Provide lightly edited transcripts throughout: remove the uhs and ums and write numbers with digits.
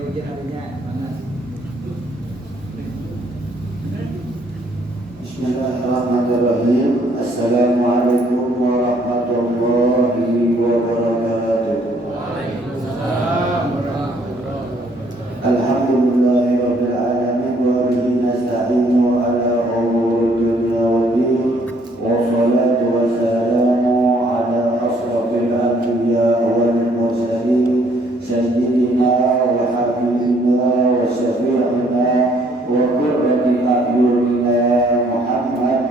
ujian adanya mana? Bismillahirrahmanirrahim. Assalamualaikum warahmatullahi wabarakatuh. Waalaikumsalam warahmatullahi wabarakatuh. Alhamdulillahirabbil alamin wa bihi nasta'inu ala umuri dunya waddin. Wassalatu wassalamu ala asrofil anbiya wal mursalin sayyidina wa habibina wa syafi'ina wa qurrati a'yunina Muhammad.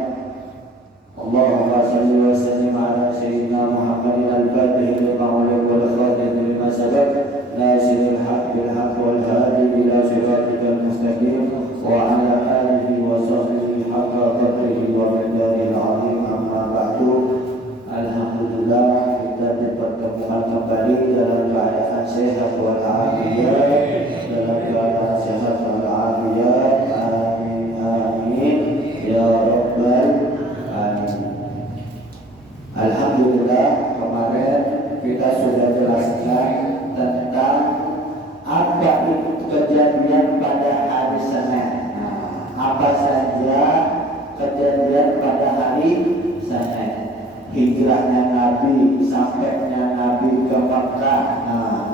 Allahumma salli wa sallim ala sayyidina Muhammadin al-fatih lima uliq wal khatim lima sabaq nasiril haq bil haq wal hadi ila siratikal mustaqim wa ala alihi wa sahbihi haqqa qadrihi wa miqdaril azim. Amma ba'du. Alhamdulillah, kita dipertemukan kembali dalam keadaan sehat wal afiyat, dalam keadaan sehat wal afiyat. Amin amin ya rabbal alamin. Alhamdulillah, kemarin kita sudah jelaskan tentang apa itu kejadian pada hari Senin. Apa saja kejadian pada hari Senin? Hijrahnya Nabi, sampainya Nabi ke Mekah,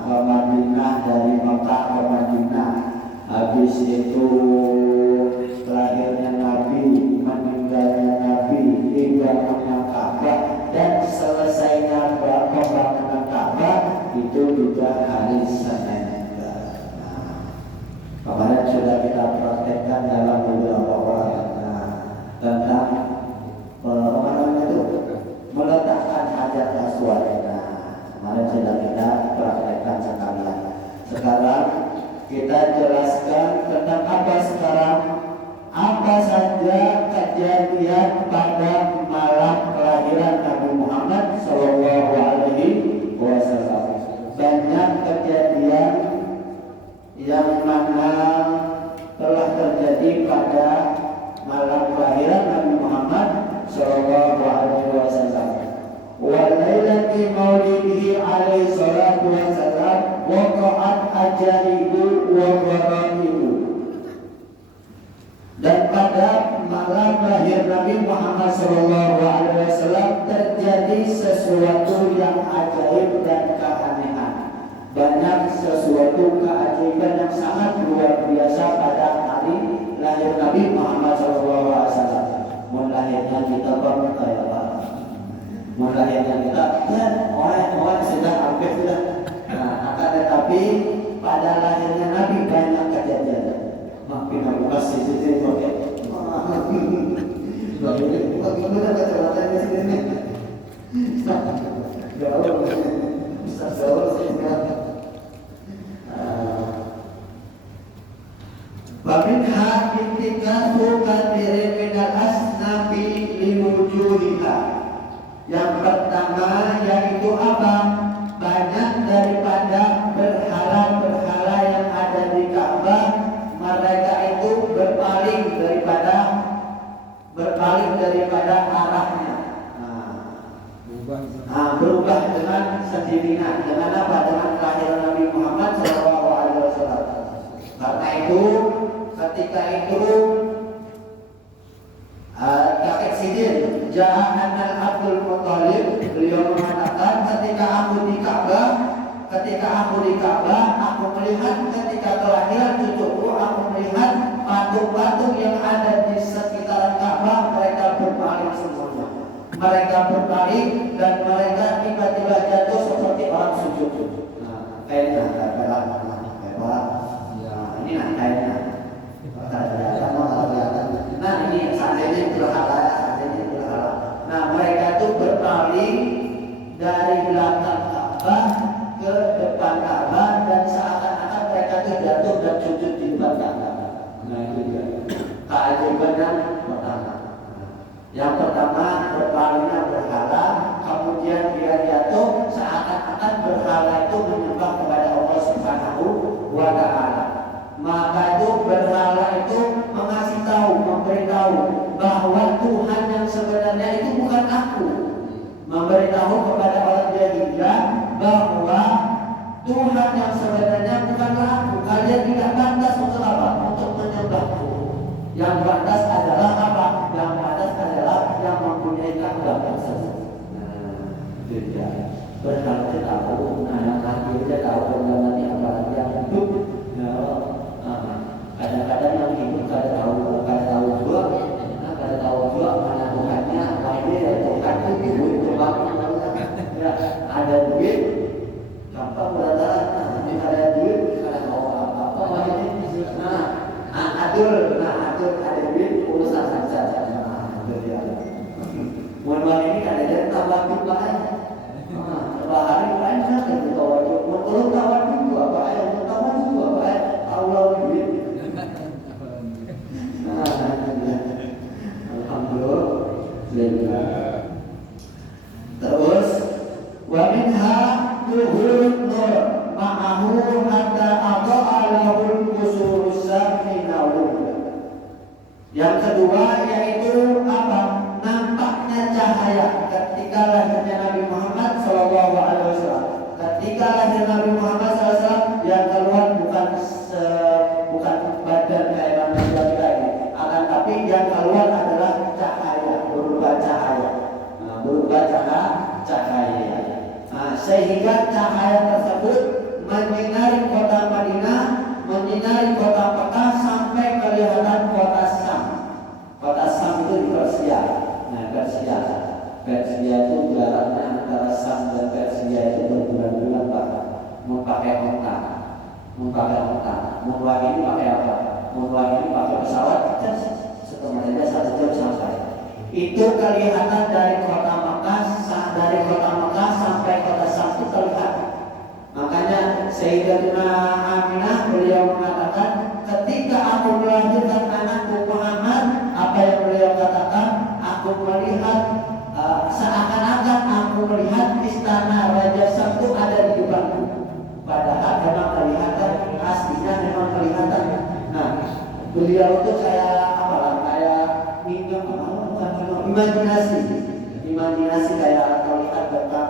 ke Madinah, dari Mekah ke Madinah. Habis itu lahirnya Nabi, meninggalnya Nabi, dibangunnya Ka'bah, dan selesainya pembangunan Ka'bah itu juga hari Senin. Kemarin sudah kita praktekkan dalam beberapa orang tentang meletakkan hajar aswad. Kemarin sudah kita praktekkan sekalian. Sekarang kita jelaskan tentang apa sekarang. Apa saja kejadian pada malam kelahiran Nabi Muhammad Sallallahu Alaihi Wasallam. Banyak kejadian yang mana telah terjadi pada malam kelahiran Nabi Muhammad Sallallahu Alaihi Wasallam. Wa lailati maulidihi alaihi salatu wasallam waqa'at ajaibu wa ghara'ibu. Dan pada malam lahir Nabi Muhammad Sallallahu Alaihi Wasallam terjadi sesuatu yang ajaib dan keanehan. Banyak sesuatu keajaiban yang sangat luar biasa pada hari lahir Nabi Muhammad Sallallahu Alaihi Wasallam. Lahirnya kita kayak apa? Lahirnya kita orang sudah hampir sudah. Akan tetapi pada lahirnya Nabi banyak kejadian. Makin aku kasih sisi oke. Bagaimana kecewatannya sini? Waminha intikafu kathirin minal asnafi liwujuhiha. Yang pertama yaitu apa? Banyak daripada berhala-berhala yang ada di Ka'bah, mereka itu berpaling daripada arahnya. Berubah dengan sendirinya. Dengan apa? Dengan kelahiran Nabi Muhammad SAW. Karena itu ketika itu kakek Sidin Jahan Abdul Muthalib, beliau mengatakan ketika aku di Ka'bah aku melihat ketika kelahiran cucuku, aku melihat patung-patung yang ada di sekitaran Ka'bah, mereka berpaling semuanya. Mereka berpaling dan mereka tiba-tiba jatuh seperti orang sujud. Kayaknya ini kayaknya. Nah ini seandainya berhala. Nah mereka itu berpaling dari belakang Ka'bah ke depan Ka'bah dan seakan-akan mereka itu jatuh dan sujud di depan Ka'bah. Nah itu dia keajaiban yang pertama. Yang pertama berpalingnya berhala, kemudian dia jatuh seakan-akan berhala itu menyembah kepada Allah Subhanahu wa Ta'ala. Maka itu berhala itu memberitahu bahwa Tuhan yang sebenarnya itu bukan aku. Memberitahu kepada orang jahiliyah bahwa Tuhan yang sebenarnya bukanlah aku. Kalian tidak pantas untuk apa? Untuk menyembahku. Yang pantas adalah apa? Yang pantas adalah yang mempunyai kehendak saja. Nah, itu dia. Berharap dia tahu, nah yang akhir dia tahu dan nanti apalagi yang hidup. Ya, kadang-kadang yang hidup kada tahu juga, kada tahu juga mana Tuhannya. Wah ini ya Tuhan itu duit coba. Ya, ada duit, gampang berada. Ada duit, kada tahu apa-apa. Nah, atur ada duit urusan saja. Nah, itu dia. Mohon ini kadang-kadang tambah juga. Bahari lain kan tawadu, kalau tawadu juga apa ayat tawadu juga apa ayat Allah duit. Alhamdulillah. Terus wa minha tuhurun nur ma'ahu hatta ada'a lahul qusurus saminawud. Yang kedua yaitu apa? Nampaknya cahaya ketika lahirnya Nabi Muhammad SAW. Ketika lahir Nabi Muhammad SAW, yang keluar bukan badan kayak manusia kita ini, akan tapi yang keluar adalah cahaya, berupa cahaya. Sehingga cahaya tersebut menyinari kota Madinah, menyinari kota Mekah sampai kelihatan kota Syam. Kota Syam itu di Persia. Nah, Persia itu jaraknya antara Syam dan Persia itu berbulan-bulan bahkan. Memakai onta. Membuat ini pakai apa? Membuat ini pakai pesawat. Setengahnya 1 jam sampai. Itu kelihatan dari kota Mekah sampai kota Syam itu terlihat. Makanya Sayyidatuna Aminah beliau mengatakan, ketika aku melahirkan anakku Muhammad, apa yang beliau katakan, aku melihat seakan-akan aku melihat istana Raja Syam itu ada di depanku. Padahal memang kelihatan, aslinya memang kelihatan. Nah, beliau itu kayak apa lah? Kayak imajinasi kayak terlihat dekat.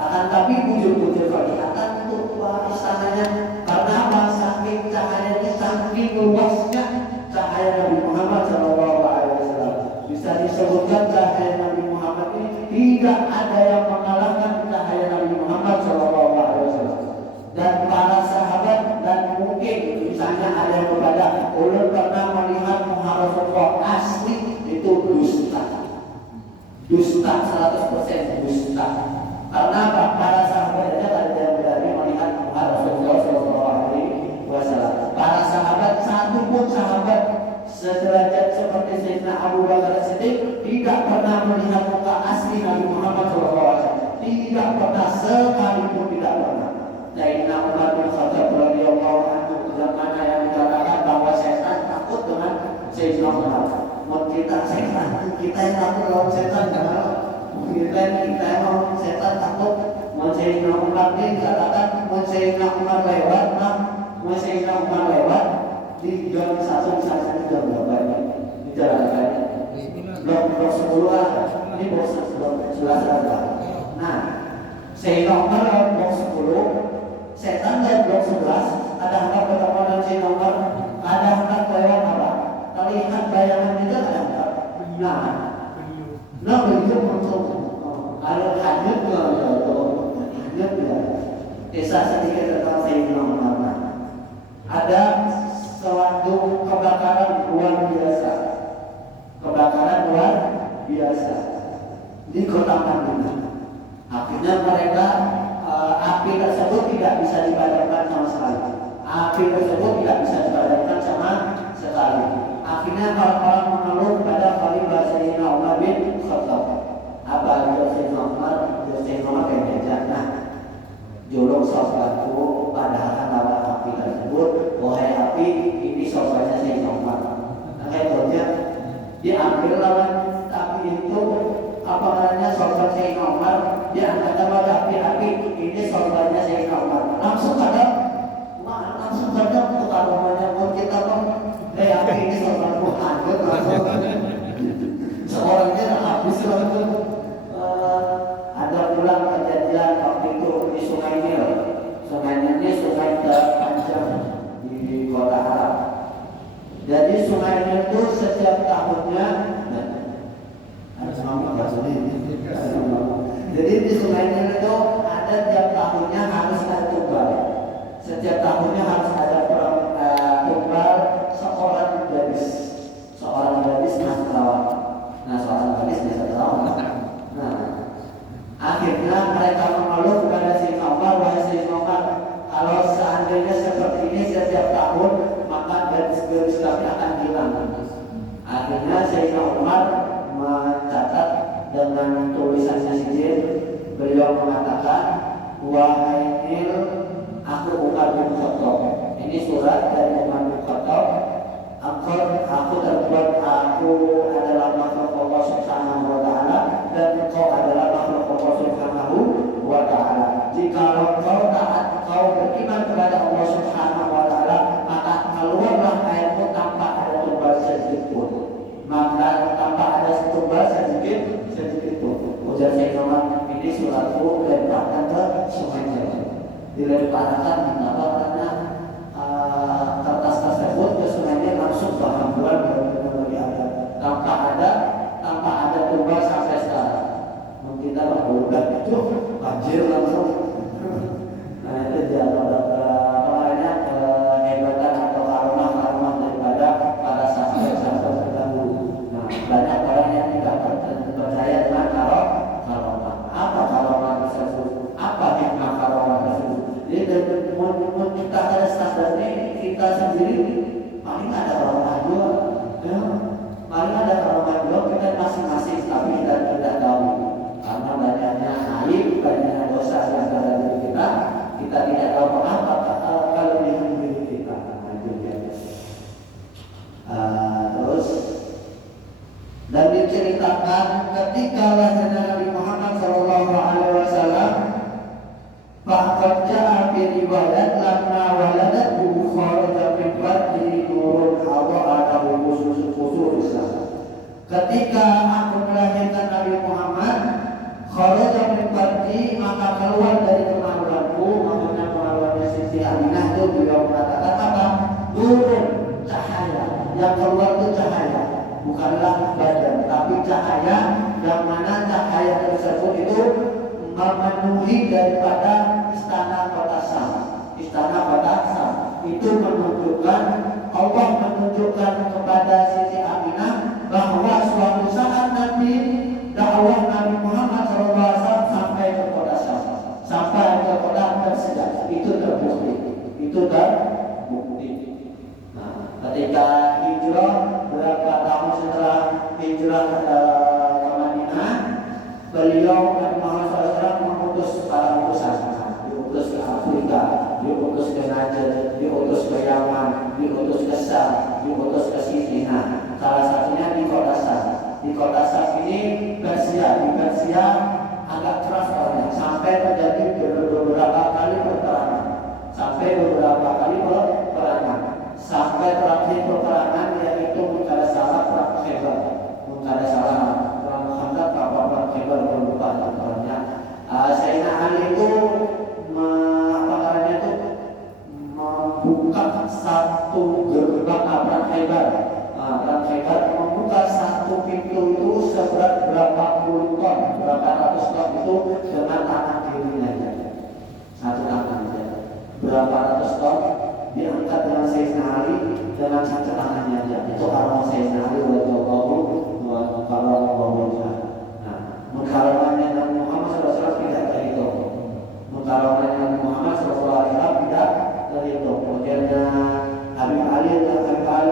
Akan tapi bujur-bujur kelihatan itu istananya. Karena apa? Saking cahayanya, saking luasnya cahaya Nabi Muhammad SAW. Bisa disebutkan cahaya Nabi Muhammad ini tidak ada yang mengalahkan cahaya Nabi Muhammad SAW. Dan para sahabat dan mungkin misalnya ada yang berbeda, ulun pernah melihat Muhammad Rasulullah asli itu dusta 100% dusta. Karena apa? Para sahabat aja ada yang berani melihat Muhammad Rasulullah SAW. Para sahabat, satu pun sahabat sederajat seperti Sayyidina Abu Bakar Siddiq tidak pernah melihat muka asli Nabi Muhammad SAW. Tidak pernah, sekalipun tidak pernah. Sayyidina Umar bin Khattab radhiyallahu anhu zaman yang dikatakan bahwa setan takut dengan Sayyidina Umar. Mau kita setan, kita yang takut lawan setan, kita yang setan takut. Mau Sayyidina Umar ini dikatakan, mau Sayyidina Umar lewat di jam 1 misalnya jam berapa ini? Di jalan kali. Blok 10 lah, ini blok 11 ada. Nah, Sayyidina Umar lewat blok 10, setan lewat blok 11. Ada hendak bertemu dengan Sayyidina Umar, ada hendak lewat apa? Terlihat bayangan itu ada hendak. Nah begitu untuk kalau hanyut ya. Kisah sedikit tentang Sayyidina Umar. Ada suatu kebakaran luar biasa di kota Madinah. Akhirnya mereka api tersebut tidak bisa dipadamkan sama sekali. Akhirnya orang-orang mengeluh kepada Khalifah Sayyidina Umar bin Khattab. Apa Sayyidina Umar kayak bejat. Nah, jolong sobatku padahal lawan api tersebut. Wahai api, ini sobatnya Sayyidina Umar. Akhirnya diambil lawan api itu, apa namanya, sobat Sayyidina Umar. Dia angkat pada api, ini sobatnya Sayyidina Umar. Langsung kadang tukar rumahnya pun kita api ini sobatku hanyut langsung. Seorangnya habis langsung. Ada pulang kejadian waktu itu di Sungai Nil. Sungai sungainya itu setiap tahunnya jadi di sungainya itu ada tiap tahunnya harus ada tumbal. Setiap tahunnya harus ada tumbal seorang gadis nasrawan. Nah, seorang gadis nasrawan. Nah, akhirnya mereka mengeluh kepada Sayyidina Umar, wahai Sayyidina Umar, kalau seandainya seperti ini setiap tahun, maka gadis-gadis kami akan hilang. Akhirnya Sayyidina Umar mencatat dengan tulisannya sijil. Beliau mengatakan, wahai Nil, aku Umar bin Khattab. Ini surat dari Umar bin Khattab. Aku terbuat, aku adalah makhluk Allah Subhanahu wa Ta'ala, dan engkau adalah makhluk Allah Subhanahu wa Ta'ala. Jika engkau taat, engkau beriman kepada Allah Subhanahu wa Ta'ala, maka keluarlah airmu tanpa ada tumbal sedikit pun. Maka tanpa ada tumbal sedikit pun. Ujar Sayyidina Umar, ini suratku dilemparkan ke sungai Nil. Dilemparkan kenapa? Karena kertas tersebut ke sungai Nil langsung berhamburan bagi ada tanpa ada tumbal sampai sekarang. Mungkin kita udah itu banjir langsung. Nah itu dia makanya kehebatan atau aroma daripada para sahabat terdahulu. Nah banyak orang yang tidak percaya dengan karomah. Apa karomah tersebut? Apa hikmah karomah tersebut? Jadi kita ada standar ini, kita sendiri paling ada karomah dua, ya. Paling ada karomah dua kita masing-masing, tapi kita tidak tahu karena banyaknya aib, banyaknya dosa yang ada di kita tidak tahu mengapa kalau di diri kita. Terus dan diceritakan ketika lahirnya Nabi Muhammad SAW, faqad ja'a fi riwayat lamma waladatu kharaja min badri nurun ada'adahu khusus. Ketika aku melahirkan Nabi Muhammad, kharaja min badri, maka keluar dari kemaluanku, maksudnya kemaluannya Siti Aminah itu beliau mengatakan apa? Nurun, cahaya. Yang keluar itu cahaya, bukanlah badan, tapi cahaya yang mana cahaya tersebut itu memenuhi daripada istana kota Sam. Istana kota Sam itu menunjukkan, Allah menunjukkan kepada Siti Aminah bahwa suatu saat nanti dakwah Nabi Muhammad SAW sampai ke kota Sam, sampai ke kota Persia. Itu terbukti. Nah, ketika hijrah berapa tahun setelah hijrah ke Madinah, beliau Nabi Muhammad SAW mengutus para utusan, diutus ke Afrika, diutus ke Najd, diutus ke Yaman, diutus ke Sam, diutus ke Sina. Salah satunya di kota Sam. Di kota Sam ini Persia, di Persia agak keras orangnya, sampai terjadi beberapa kali peperangan, sampai terakhir peperangan yaitu Munqadha Salah perang Khaybar, Munqadha Salah perang Khandaq, perang Khaybar berlupa namanya. Sayyidina Ali itu membuka satu gerbang perang Khaybar. Perang Khaybar membuka satu pintu itu seberat berapa puluh ton, berapa ratus ton itu dengan tangan kirinya aja. Satu tangan aja. Berapa ratus ton diangkat dengan Sayyidina Ali dengan satu tangannya aja. Itu arwah Sayyidina Ali radhiyallahu anhu. Nah, mengkaramahnya Nabi Muhammad SAW tidak terhitung. Mengkaramahnya Nabi Muhammad SAW tidak terhitung. Kemudiannya Habib Ali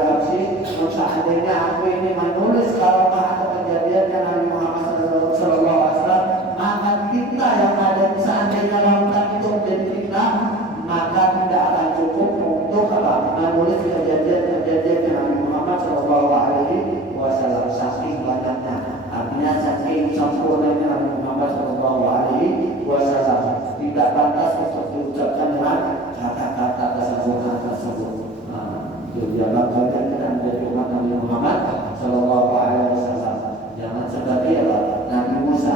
Habsyi, seandainya aku ini menulis karamah atau kejadiannya Nabi Muhammad SAW, maka kita yang ada di seandainya lautan itu menjadi kita, maka tidak akan cukup untuk menulis kejadian Nabi Muhammad SAW. Saking banyaknya, artinya saking sempurnanya Nabi Muhammad SAW, tidak pantas untuk diucapkan dengan kata-kata tersebut. Dia banggakan kita menjadi umat Nabi Muhammad SAW. Jangan seperti Nabi Musa.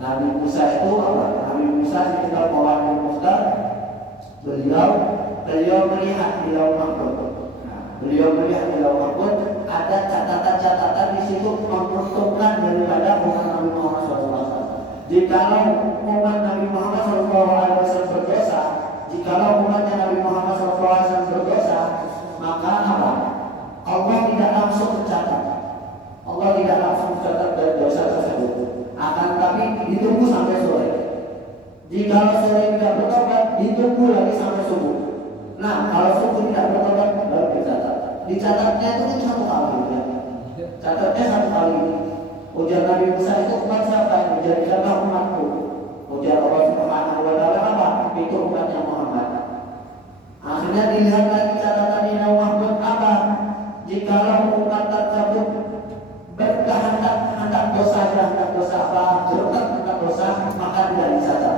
Nabi Musa itu apa? Nabi Musa dikenal Maulana Mukhtar. Beliau melihat di lauh mahfuz. Beliau melihat di lauh mahfuz ada catatan-catatan di situ menguntungkan daripada umat Nabi Muhammad SAW. Jikalau umat Nabi Muhammad SAW berdosa, jikalau umatnya Nabi Muhammad SAW berdosa, maka apa? Allah tidak langsung mencatat. Allah tidak langsung mencatat dari dosa tersebut. Akan tapi ditunggu sampai sore. Jikalau sore tidak bertobat, ditunggu lagi sampai subuh. Nah, kalau subuh tidak bertobat, baru dicatat. Dicatatnya itu satu kali ya. Catatnya satu kali. Ujar Nabi Musa itu umat siapa? Menjadikanlah umatku. Ujar Allah Subhanahu wa Ta'ala apa? Itu umatnya Muhammad. Akhirnya dilihat lagi catatan di lauh mahfuz apa? Jikalau umat tersebut berkehendak dosa apa? Berkehendak dosa, maka tidak dicatat.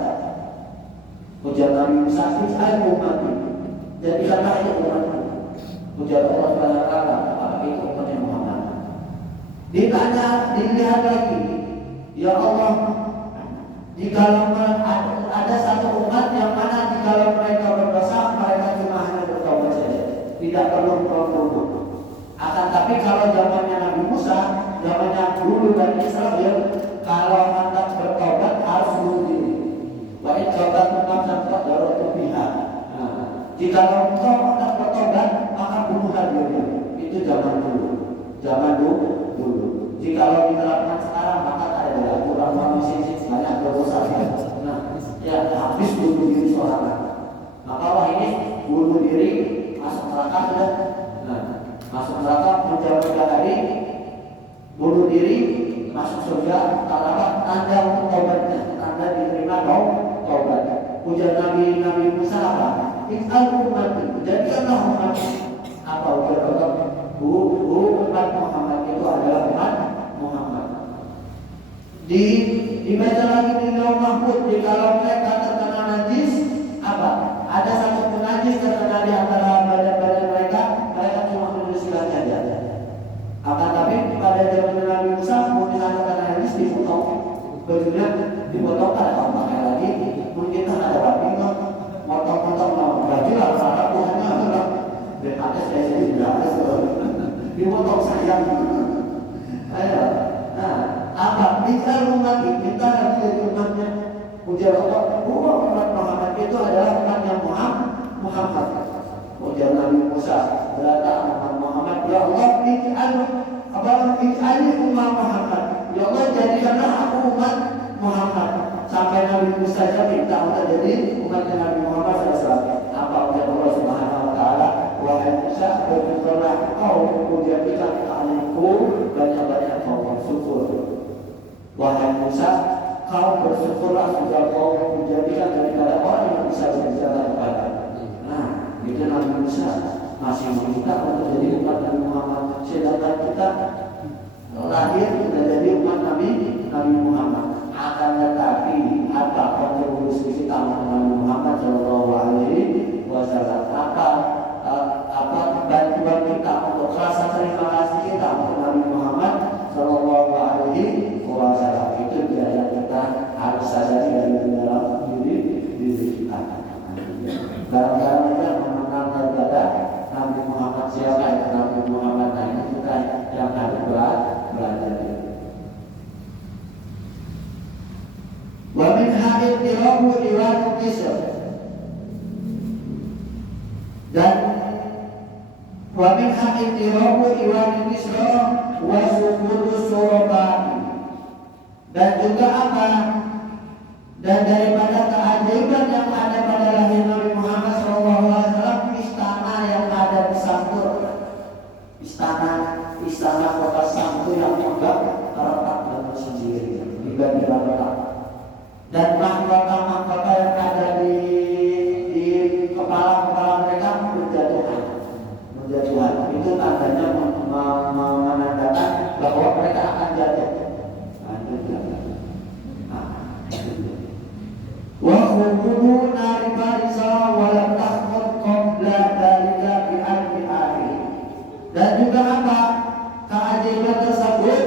Ujar Nabi Musa, "Ij'al umatku." Jadikanlah itu umatku. Ujar Allah Subhanahu wa Ta'ala, itu umatnya Muhammad. Ditanya, dilihat lagi, ya Allah, jikalau ada satu umat yang mana jikalau mereka berdosa, mereka cuma hanya bertobat saja, tidak perlu bertobat. Akan tapi kalau zamannya Nabi Musa, zamannya dulu Bani Israil, kalau hendak bertobat harus bunuh diri. Wa in taubat nafsan faqdaru biha. Jikalau engkau hendak bertobat, maka bunuhlah diri. Itu zaman dulu. Zaman dulu. Jikalau diterapkan sekarang, maka ada kurang manusia banyak berdosa. Nah, ya habis bunuh diri seorang. Maka Allah ini bunuh diri, masuk neraka sudah. Nah, masuk neraka menjauh 3 hari, bunuh diri, masuk surga. Tanda untuk taubatnya, tanda diterima taubat. Ujar Nabi Musa apa? Ij'al ummati, jadikanlah umat. Apa ujar Allah? Umat Muhammad itu adalah umat Muhammad. Dibaca lagi di lauh mahfuz, jikalau mereka terkena najis, apa? Ada satu pun najis terkena di antara badan-badan mereka, mereka cuma menuliskan saja. Akan tapi pada zaman Nabi Musa, mungkin terkena najis dipotong, bajunya dipotong, ada orang pakai lagi, mungkin ada rapi, motong-motong baju lah, salah Tuhannya adalah ada saya tidak ada dipotong sayang. Ayo, nah, apa? Bicara umat kita lagi dari umatnya. Ujar Allah, umat Muhammad itu adalah umatnya Muhammad. Ujar Nabi Musa, berkata Muhammad, ya Allah, ij'al umat Muhammad. Ya Allah, jadikanlah aku umat Muhammad. Sampai Nabi Musa saja minta untuk jadi umatnya Nabi Muhammad SAW. Apa ujar Allah Subhanahu wa Ta'ala? Wahai Musa, bersyukurlah kau menjadikan kaliku banyak-banyak kau bersyukur. Wahai Musa, kau bersyukurlah sudah kau menjadikan daripada orang yang bisa berbicara kepada. Nah, itu Nabi Musa masih meminta untuk jadi umat Nabi Muhammad. Sedangkan kita lahir sudah jadi umat Nabi Muhammad. Akan tetapi apa kontribusi kita Nabi Muhammad Shallallahu Alaihi Wasallam? Apa bantuan kita untuk rasa terima kasih kita untuk Nabi Muhammad Shallallahu Alaihi Wasallam? Itu yang kita harus sadari dari dalam diri kita. Barang-barang kita mengenal daripada Nabi Muhammad siapa itu Nabi Muhammad, nah ini kita yang harus belajar. Wa min hadith tirahu iwan kisr, dan wa min hadith tirahu iwan kisr wa sukutu surabani, dan juga apa? Dan daripada keajaiban yang ada pada lahir Nabi Muhammad SAW, istana yang ada di Sampur, istana kota Sampur yang megah terletak dalam sendiri di Banjarnegara. Dan mahkota-mahkota yang ada di kepala mereka berjatuhan. Itu tandanya menandakan bahwa mereka akan jatuh. Wa khuduna ribarisa wa lam tahmud qabla dalika bi alfi. Dan juga apa? Keajaiban tersebut,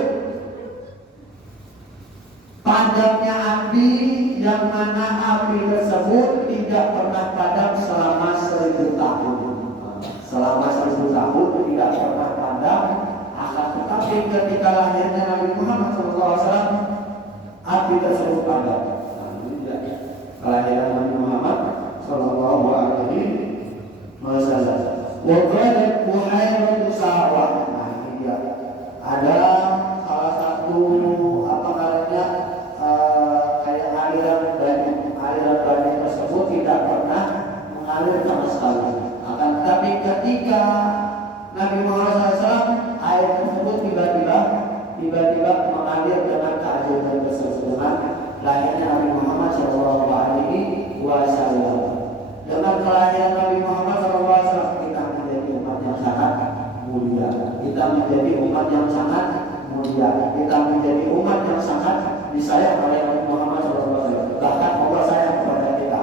padamnya api yang mana api tersebut tidak pernah padam selama 1000 tahun. selama 1000 tahun tidak pernah padam. Akan tetapi ketika lahirnya Nabi Muhammad SAW, api tersebut padam. Kelahiran Nabi Muhammad Sallallahu Alaihi Wasallam. Waqalat Buhairatu Sawah. Nah ini dia. Ada salah satu apa namanya kayak aliran bani tersebut tidak pernah mengalir sama sekali. Akan tetapi ketika Nabi Muhammad SAW, air tersebut tiba-tiba mengalir dengan keajaiban tersebut, dengan lahirnya Nabi Muhammad Sallallahu Alaihi Wasallam. Dengan kelahiran Nabi Muhammad SAW, kita menjadi umat yang sangat mulia. Kita menjadi umat yang sangat mulia. Kita menjadi umat yang sangat disayang oleh Nabi Muhammad SAW. Bahkan Allah sayang kepada kita.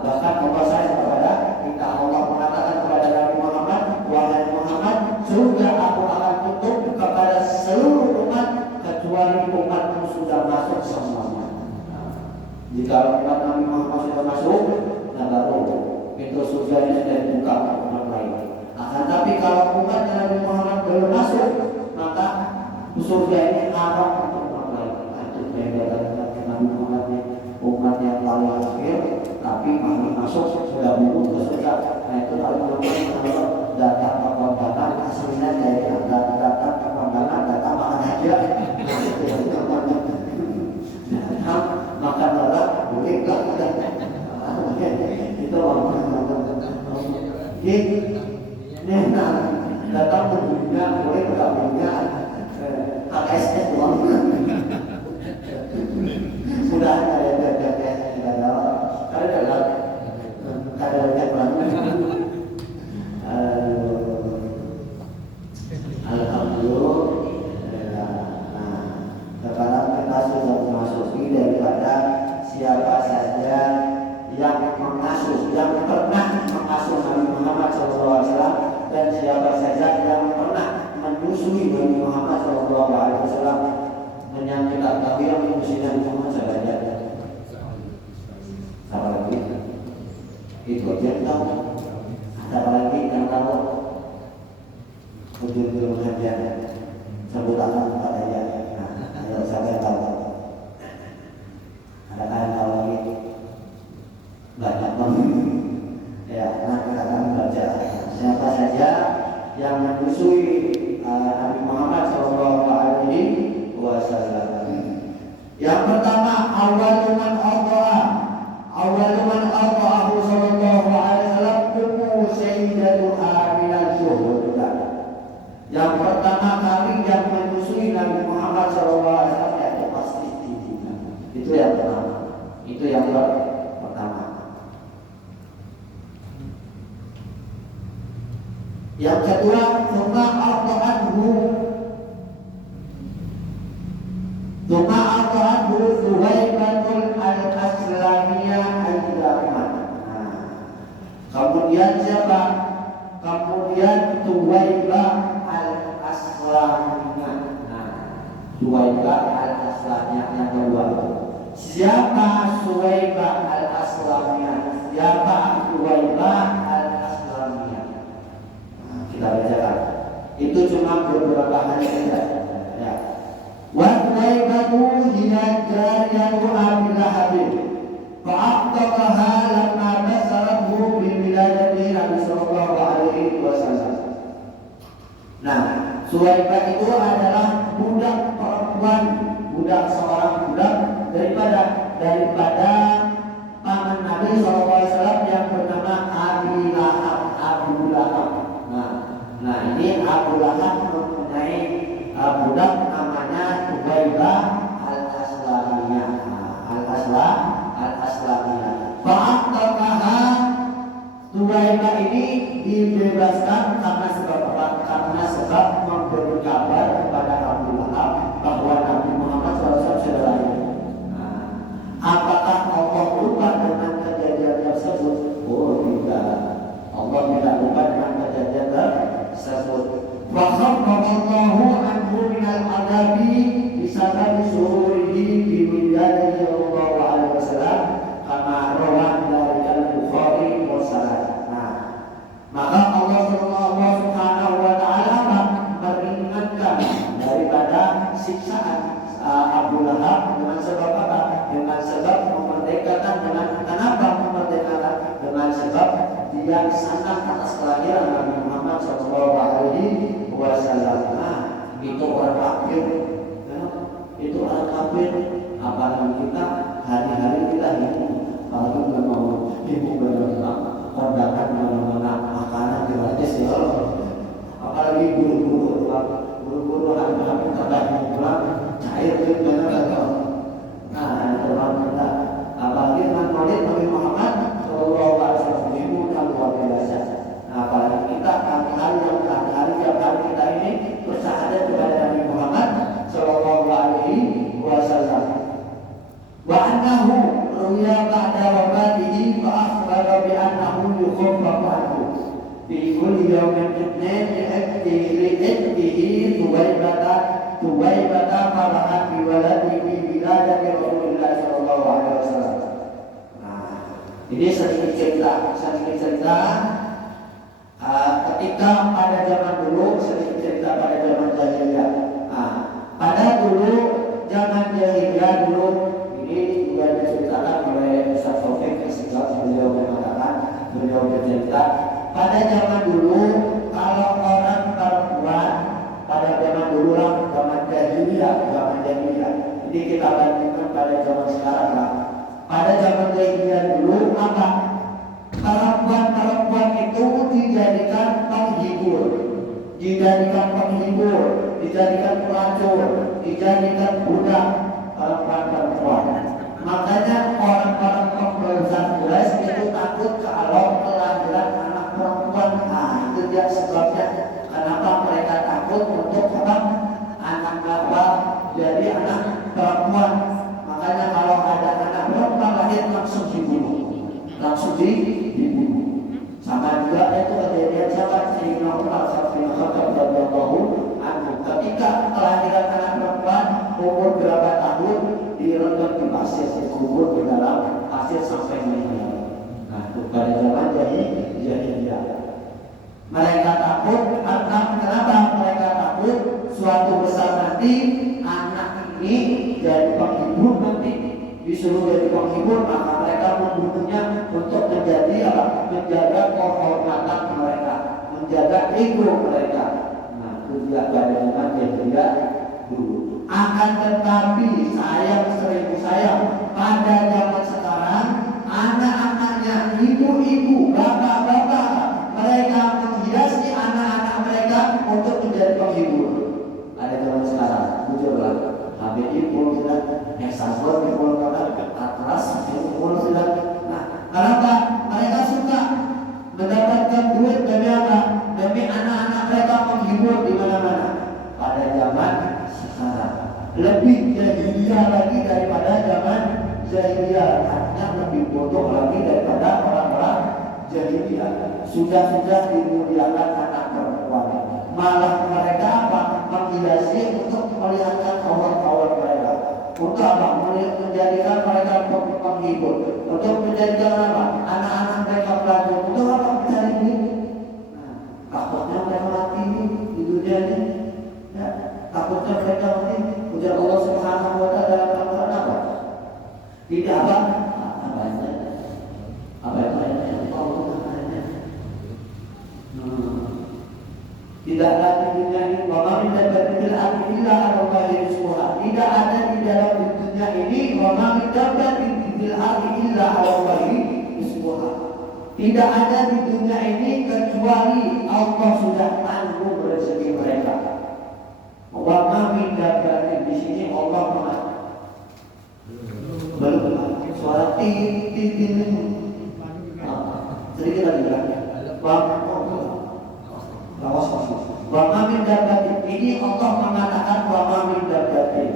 Bahkan Allah sayang kepada kita. Allah mengatakan kepada Nabi Muhammad, wahai Muhammad, surga aku akan tutup kepada seluruh umat kecuali umatmu sudah masuk semuanya. Jika umat Nabi Muhammad sudah masuk, nah baru pintu surga ini sudah dibuka untuk umat lain. Tapi kalau umat Nabi Muhammad belum masuk, maka surga ini haram untuk umat lain. Itu beda dengan Nabi Muhammad, umat yang paling akhir, tapi masih masuk sudah masuk ke surga. Nah itu kalau Muhammad datang ke kondangan, aslinya dari datang ke kondangan, datang makan aja. Makan darah boleh nggak? Itu datang ke dunia boleh nggak punya KSS uang? Sudah ada KSS tidak ada Alhamdulillah. Nah, sekarang kita sudah memasuki daripada siapa saja yang mengasuh, yang pernah mengasuh Nabi Muhammad SAW, dan siapa saja yang pernah menyusui Nabi Muhammad SAW. Menyangkut kami yang menyusui Nabi Muhammad SAW. Apa lagi? Itu aja yang tahu. Ada lagi yang tahu? Ujung-ujung saja. Sebut akan empat aja. Nah, ayo sampai tahu. Ada yang tahu lagi? Banyak banget. Ya, nah kita akan baca. Siapa saja yang menyusui Nabi Muhammad SAW. Yang pertama, awaluman Allahu sallallahu alaihi wasallam ummu sayyidatu aminah syuhud. Yang pertama kali yang menyusui Nabi Muhammad SAW yaitu pasti ibunya. Itu yang pertama. Itu yang pertama. Yang kedua, Thumma arda'athu Zuhaibatul al-Aslamiyah al-Zaman. Kemudian siapa? Kemudian Zuhaibah al-Aslamiyah. Zuhaibah al-Aslamiyah yang kedua. Siapa Zuhaibah al-Aslamiyah? Siapa Zuhaibah al-Aslamiyah? Kita bacakan. Itu cuma beberapa hari saja. Ya. Zuhaibatu hiya jariyatu Abi Lahab. Fa'aqtaqaha lamma basarahu bi wiladati Nabi sallallahu alaihi wasallam. Nah, Zuhaibah itu adalah budak perempuan, seorang budak daripada paman Nabi SAW yang bernama Abi Lahab. Nah ini Abu Lahab mempunyai budak namanya Zuhaibah al-Aslamiyah. Fa'aqtaqaha, Zuhaibah ini dibebaskan karena sebab apa? Karena sebab memberi kabar kepada Abu Lahab bahwa Nabi Muhammad SAW sudah lahir. Apakah Allah lupa dengan kejadian tersebut? Oh tidak, Allah tidak lupa dengan kejadian tersebut. Wa khaffafallahu anhu minal adabi bisababi sururihi bi wiladati sallallahu alaihi wasallam kama rawah dari Al-Bukhari wa Muslim. Maka Allah arisanan atas kelahiran Nabi Muhammad SAW. Nah, itu orang kafir, ya, itu orang kafir. Apalagi kita hari-hari kita ibu, apalagi nggak mau ibu benar-benar kondangan mana-mana makanan gratis ya. Apalagi guru-guru hari-hari kadang mau pulang cair gitu benar. Nah, itu kita apalagi dengan maulid Nabi Muhammad SAW ibu yang luar biasa. Nah, apalagi kita hari-hari yang hari-hari tiap hari kita ini bersyahadat kepada Nabi Muhammad SAW. Wa annahu ruya ba'da wafatihi fa akhbara bi annahu yukhaffafu anhu fi kulli yawmin ithnain li'iddihi Tuwaibata farahan bi waladihi bi wiladati Rasulullah sallallahu alaihi wasallam. Nah, ini sedikit cerita ketika pada zaman dulu, sedikit cerita pada zaman jahiliyah. Nah, pada dulu zaman jahiliyah dulu ini juga diceritakan oleh Ustaz Taufik Istiqlal. Beliau bercerita pada zaman dulu kalau orang perempuan pada zaman dulu lah, zaman jahiliyah. Jadi kita bandingkan pada zaman sekarang lah. Pada zaman jahiliyah dulu apa? Perempuan itu dijadikan penghibur, dijadikan pelacur, dijadikan budak perempuan. Makanya orang-orang pembelasan Quraisy itu takut kalau kelahiran anak perempuan. Nah, itu dia sebabnya kenapa mereka takut untuk anak jadi anak perempuan. Makanya kalau ada anak perempuan lahir langsung dibunuh. Sama juga itu kejadian sahabat Sayyidina Umar bin Khattab radhiyallahu anhu ketika kelahiran anak perempuan umur berapa tahun direndam di pasir, dikubur di dalam pasir sampai meninggal. Nah, itu pada zaman jahiliyah. Mereka takut, kenapa mereka takut? Suatu besar nanti anak ini jadi penghibur, nanti disuruh jadi penghibur, maka mereka membunuhnya untuk menjadi apa? Menjaga kehormatan mereka, menjaga ego mereka. Nah, itu dia pada zaman jahiliyah dulu. Akan tetapi seribu sayang pada zaman sekarang anak-anaknya, ibu-ibu, bapak-bapak, mereka menghiasi anak-anak mereka untuk menjadi penghibur. Ada zaman sekarang, jujurlah, HBI pun sudah, Hexagon pun sudah, Atlas pun sudah. Nah, kenapa? Mereka suka mendapatkan duit demi apa? Demi anak-anak mereka menghibur di mana-mana. Pada zaman sekarang lebih jahiliyah lagi daripada zaman jahiliyah, artinya lebih bodoh lagi daripada orang-orang jahiliyah. Sudah dimuliakan anak perempuan, malah mereka apa? Menghiasi untuk melihatkan aurat mereka. Untuk apa? Menjadikan mereka penghibur. Untuk menjadikan apa? Anak-anak mereka pelacur. Untuk apa? Mencari duit. Nah, takutnya mereka mati di dunia ini. Ya, takutnya mereka mati. Ujar Allah Subhanahu wa Ta'ala dalam Al-Quran apa? Tidak apa? Apa itu? Tidak ada di dunia ini, wa min dabbatin illa 'ala Allahi rizquha. Tidak ada di dalam dunia ini, wa min dabbatin illa 'ala Allahi rizquha. Tidak ada di dunia ini kecuali Allah sudah tanggung rezeki mereka. Wa min dabbatin, di sini Allah belum suara tin. Sedikit lagi wa ma min dabbatin. Ini Allah mengatakan wa ma min dabbatin.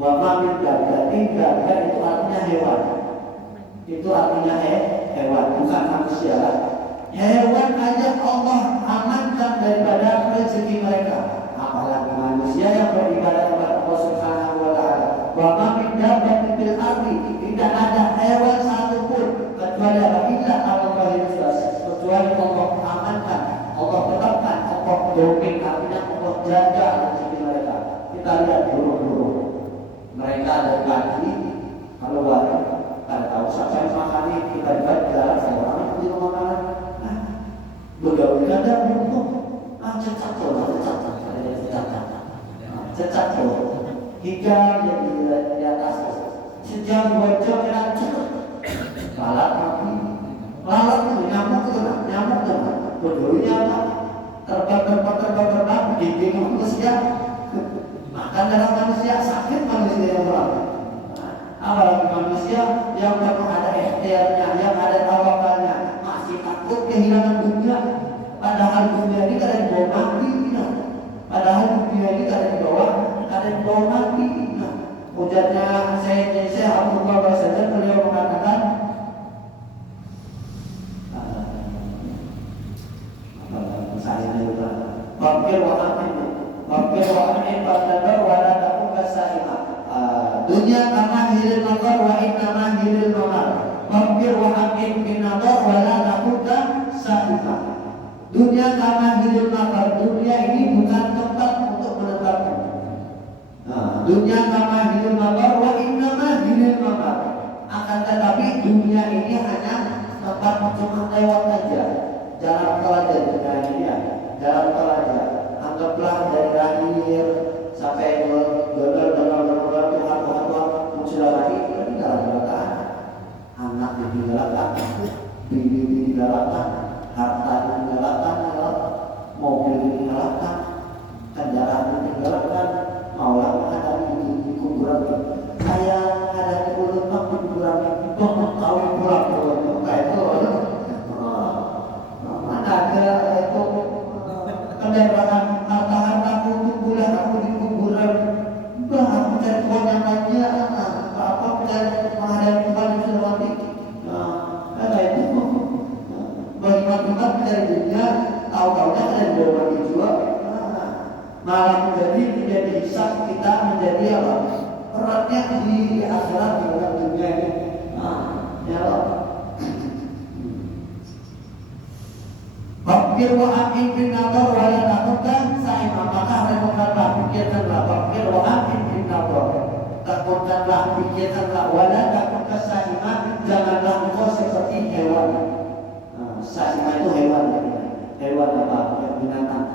Wa ma min dabbatin, dabbah itu artinya hewan. Itu artinya hewan, bukan manusia. Hewan aja Allah amankan daripada rezeki mereka, apalagi manusia yang beribadah kepada Allah Subhanahu wa Ta'ala. Wa ma min dabbatin fil ardi, tidak ada hewan satupun kecuali illa 'ala Allahi rizquha, kecuali Allah amankan, Allah tetapkan, Allah doping, artinya Allah jaga rezeki mereka. Kita lihat burung-burung, mereka dari pagi kalau hari, kalau tahu sampai makan ini kita lihat jalan orang di rumah makan. Nah, Begawi kadang untuk cecat tuh hingga yang di atas sejam 2 jam lanjut lalat mati itu nyamuk begawinya terbang gigit manusia makan darah manusia sakit manusia yang berapa apalagi manusia yang memang ada ikhtiarnya yang ada tawakalnya masih takut kehilangan dunia padahal dunia ini kadang dibawa mati padahal dunia ini kadang dibawa mati ujarnya saya Abdullah Basada beliau mengatakan Fakir wa amin fadadar wa la takun kasaima dunia kama hilil nazar wa innama hilil nomar Fakir wa amin bin nazar wa la takun kasaima dunia kama hilil nazar dunia ini bukan tempat untuk menetapkan dunia kama hilil nazar wa innama hilil nomar akan tetapi dunia ini hanya tempat cuma lewat aja jalan pelajar dunia ini ya jalan pelajar anggaplah dari lahir sampai Tuhan muncul lagi di dalam neraka anak ditinggalkan bibi ditinggalkan harta ditinggalkan mobil ditinggalkan kendaraan ditinggalkan maulah menghadapi di kuburan saya menghadapi ulama di kuburan tahu pulang kayak itu mana ada itu kendaraan harta untuk bulan aku di kuburan aku cari uang yang lainnya apa cari menghadapi Tuhan yang sudah mati ada itu bagaimana mencari dunia tahu-tahunya ada di bawah mati juga malah menjadi hisab kita menjadi apa perannya di akhirat di dalam dunia ini ya Allah Fakir wa amin bin nazar wa la takutkan saima maka renungkanlah pikirkanlah fakir wa amin bin nazar takutkanlah pikirkanlah wa la takutkan saima janganlah engkau seperti hewan saima itu hewan apa binatang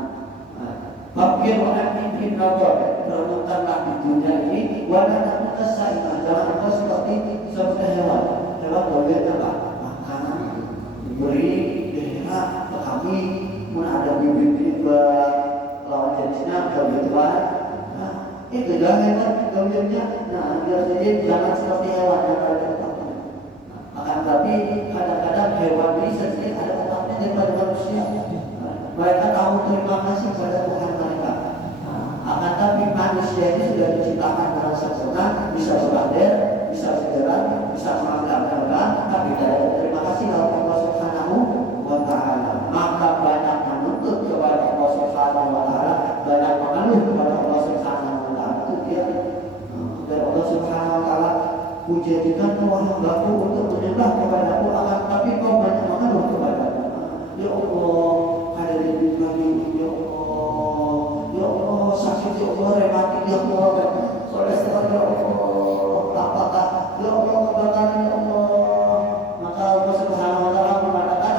fakir wa amin bin nazar renungkanlah di dunia ini wa la takutkan saima jangan engkau seperti hewan boleh apa makanan beri kami pun ada bibit lawan jenisnya kebutuhan itu jangan kemudiannya biar saja jangan seperti hewan yang ada otaknya akan tapi kadang-kadang hewan ini sedikit ada otaknya daripada manusia mereka tahu terima kasih kepada Tuhan mereka akan tapi manusia ini sudah diciptakan dengan sempurna bisa belajar bisa bergerak bisa mengambil tapi tidak terima kasih kalau Allah Subhanahu wa ta'ala maka banyak menuntut kepada Allah Subhanahu wa ta'ala banyak mengeluh kepada Allah Subhanahu wa ta'ala itu dia dan Allah Subhanahu wa ta'ala kujadikan hambaku untuk menyembah kepada aku akan tapi kau banyak mengeluh kepada ya Allah ada di kami ya Allah sakit ya Allah rematik ya Allah kolesterol ya Allah apakah ya Allah kebakaran ya Allah maka Allah Subhanahu wa ta'ala mengatakan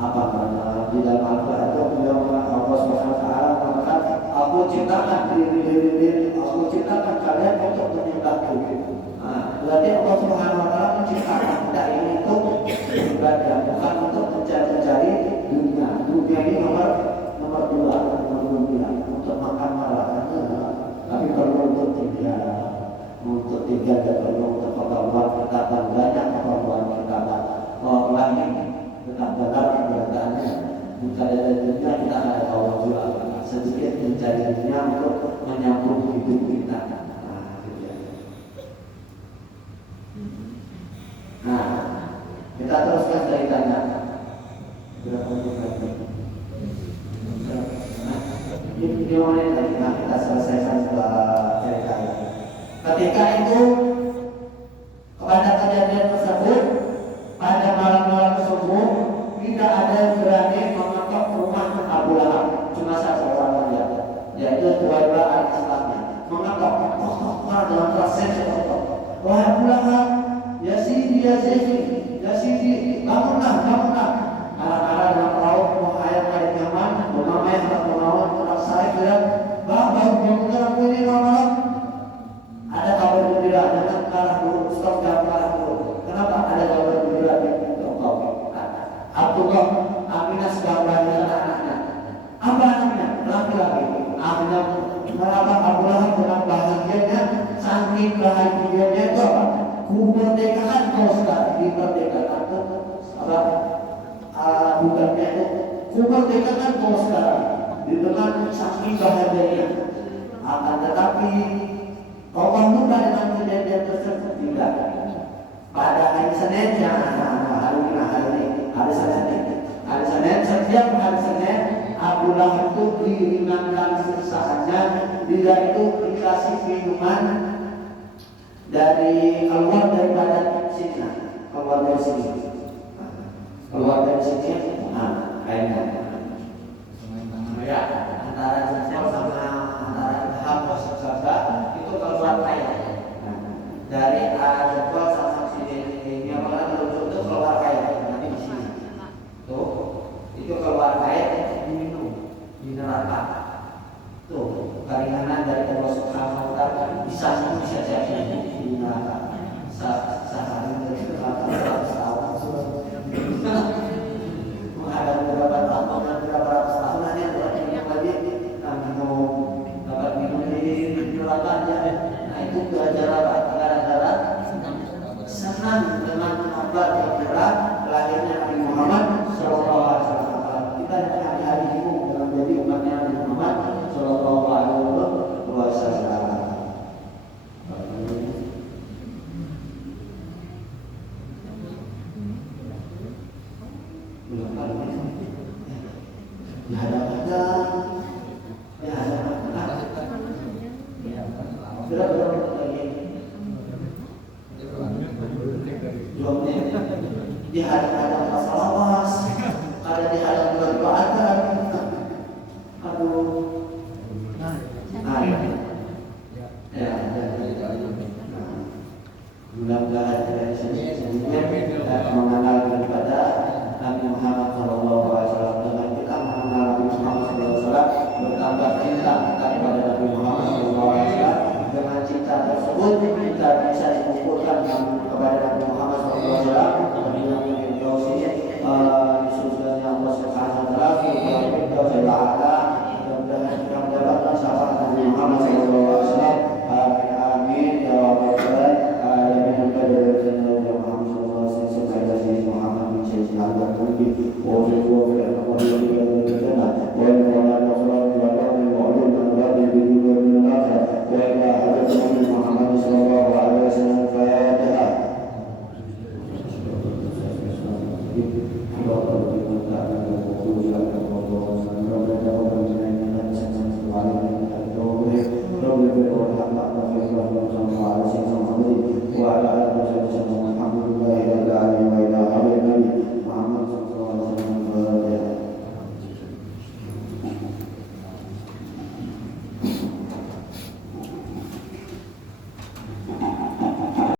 apa karena di dalam Al-Quran itu beliau Allah Subhanahu wa ta'ala mengatakan aku ciptakan diri aku ciptakan kalian untuk menyembahku berarti Allah Subhanahu wa ta'ala menciptakan kita ini untuk beribadah bukan untuk mencari dunia ini nomor dua untuk makan malam tapi perlu untuk tiga dan perlu untuk keperluan kita dan banyak keperluan kita orang lain tetap benar keberadaannya mencari dunia kita ada kawan jual sedikit mencari dunia untuk menyambung hidup kita kita teruskan ceritanya berapa menit ini menit lagi kita selesaikan cerita ini ketika itu pada kejadian tersebut pada malam-malam tersebut tidak ada yang berani mengetok rumah Abu Lahab cuma satu orang saja yaitu dua al-Islamnya mengetok dalam proses mengetok wahai Abu Lahab ya Sidi bangunlah arah-arah Kumerdekakan kau sekarang dengan saking bahagianya. Akan tetapi Allah lupa dengan kejadian tersebut tidak. Pada hari Senin hari Senin setiap hari Senin Abu Lahab itu diringankan siksaannya. Dia itu dikasih minuman dari keluar daripada sini, keluar dari sini, kayaknya ya antara jempol sama antara hapus saja itu keluar air dari jempol sama sini ini apa itu keluar air nanti di sini tuh itu keluar air diminum di neraka tuh keringanan dari Allah Subhanahu Wa Taala bisa jadi di neraka sehari dari neraka 100 tahun ada beberapa tahun dan beberapa ratus tahun hanya dapat minum di neraka aja. Nah itu gara-gara senang dengan kabar gembira lahirnya Nabi Muhammad Sallallahu Alaihi Wasallam. Kita hari-hari ini dalam menjadi umatnya Nabi Muhammad Sallallahu Alaihi Wasallam. Di hadapan masalah was, ada di hadapan